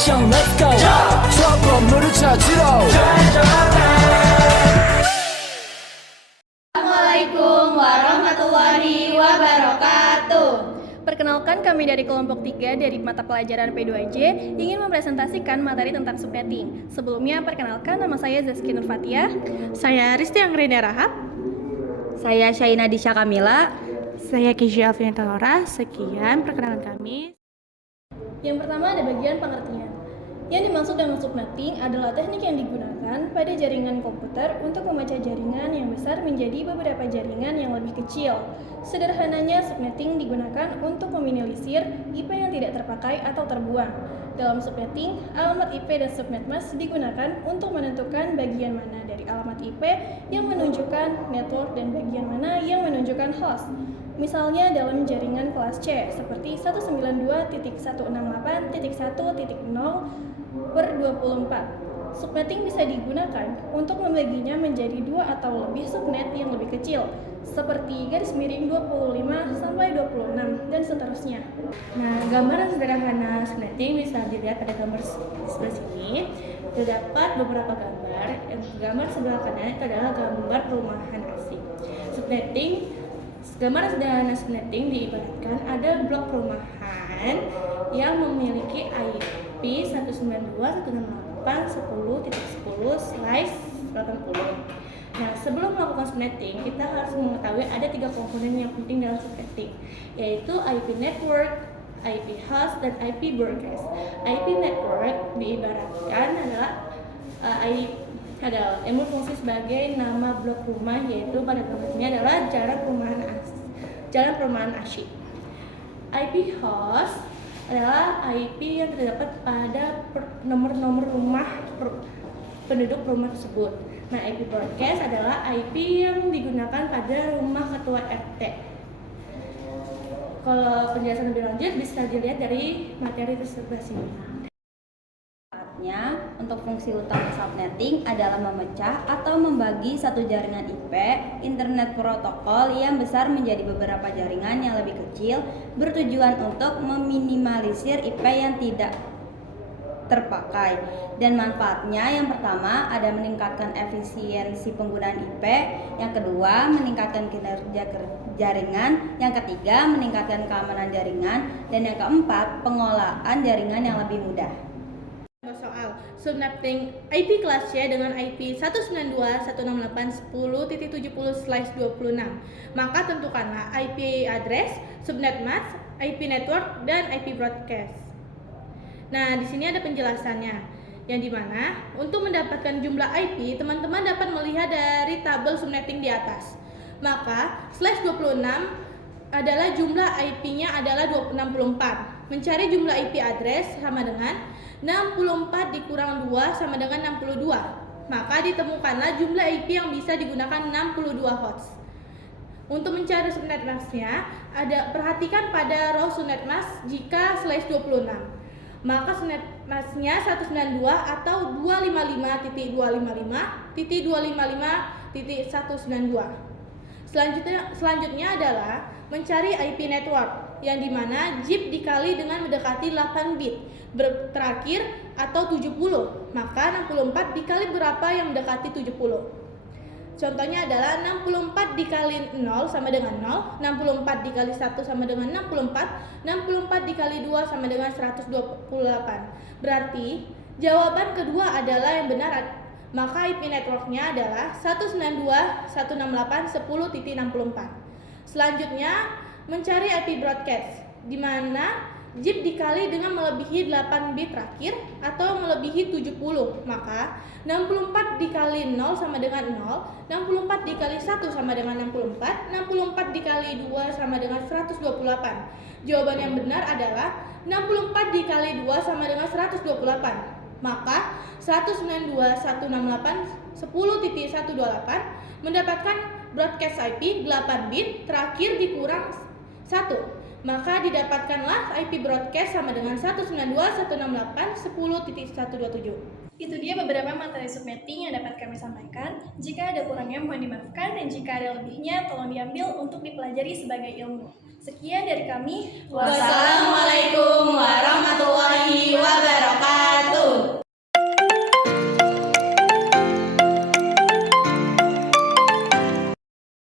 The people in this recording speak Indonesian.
action let's go 저 건물을 찾으러 Assalamualaikum warahmatullahi wabarakatuh. Perkenalkan, kami dari kelompok 3 dari mata pelajaran P2J ingin mempresentasikan materi tentang subnetting. Sebelumnya, perkenalkan, nama saya Zaski Nurfatia. Saya Risti Anggrina Rahab. Saya Syaina Disha Kamila. Saya Kisha Alvina Talora. Sekian perkenalan kami. Yang pertama ada bagian pengertian. Yang dimaksud dengan subnetting adalah teknik yang digunakan pada jaringan komputer untuk memecah jaringan yang besar menjadi beberapa jaringan yang lebih kecil. Sederhananya, subnetting digunakan untuk meminimalisir IP yang tidak terpakai atau terbuang. Dalam subnetting, alamat IP dan subnet mask digunakan untuk menentukan bagian mana dari alamat IP yang menunjukkan network dan bagian mana yang menunjukkan host. Misalnya dalam jaringan kelas C seperti 192.168.1.0/24. Subnetting bisa digunakan untuk membaginya menjadi 2 atau lebih subnet yang lebih kecil, seperti garis miring 25 sampai 26 dan seterusnya. Nah, gambaran sederhana subnetting bisa dilihat pada gambar sebelah sini. Terdapat beberapa gambar. Yang gambar sebelah kanan itu adalah gambar perumahan asing. Gambar sederhana subnetting diibaratkan ada blok perumahan yang memiliki IP 192.168.10.10/80. Nah, sebelum melakukan subnetting, kita harus mengetahui ada 3 komponen yang penting dalam subnetting, yaitu IP network, IP host, dan IP broadcast. IP network diibaratkan adalah yang berfungsi sebagai nama blok rumah, yaitu pada gambar ini adalah jalan perumahan asyik. IP host adalah IP yang terdapat pada nomor-nomor rumah penduduk rumah tersebut. Nah, IP broadcast adalah IP yang digunakan pada rumah ketua RT. Kalau penjelasan lebih lanjut bisa dilihat dari materi tersebut sini. Untuk fungsi utama subnetting adalah memecah atau membagi satu jaringan IP internet protokol yang besar menjadi beberapa jaringan yang lebih kecil, bertujuan untuk meminimalisir IP yang tidak terpakai. Dan manfaatnya, yang pertama ada meningkatkan efisiensi penggunaan IP, yang kedua meningkatkan kinerja jaringan, yang ketiga meningkatkan keamanan jaringan, dan yang keempat pengolahan jaringan yang lebih mudah. Soal subnetting IP kelas C dengan IP 192.168.10.70/26. Maka tentukanlah IP address, subnet mask, IP network, dan IP broadcast. Nah, di sini ada penjelasannya, yang dimana untuk mendapatkan jumlah IP, teman-teman dapat melihat dari tabel subnetting di atas. Maka /26 adalah jumlah IP-nya adalah 64. Mencari jumlah IP address sama dengan 64 dikurang 2 sama dengan 62. Maka ditemukanlah jumlah IP yang bisa digunakan 62 host. Untuk mencari subnet mask-nya, perhatikan pada row subnet mask jika /26. Maka subnet mask-nya 192 atau 255.255.255.192. Selanjutnya adalah mencari IP network, yang dimana JIP dikali dengan mendekati 8 bit terakhir atau 70, maka 64 dikali berapa yang mendekati 70. Contohnya adalah 64 dikali 0 sama dengan 0, 64 dikali 1 sama dengan 64, 64 dikali 2 sama dengan 128. Berarti jawaban kedua adalah yang benar. Maka IP networknya adalah 192.168.10.64. Selanjutnya mencari IP broadcast, di mana JIP dikali dengan melebihi 8 bit terakhir atau melebihi 70, maka 64 dikali 0 sama dengan 0, 64 dikali 1 sama dengan 64, 64 dikali 2 sama dengan 128. Jawaban yang benar adalah 64 dikali 2 sama dengan 128. Maka 192.168.10.128 mendapatkan broadcast IP 8 bit terakhir dikurang 1. Maka didapatkanlah IP broadcast sama dengan 192.168.10.127. Itu dia beberapa materi subnetting yang dapat kami sampaikan. Jika ada kurangnya mohon dimaafkan, dan jika ada lebihnya tolong diambil untuk dipelajari sebagai ilmu. Sekian dari kami. Wassalamualaikum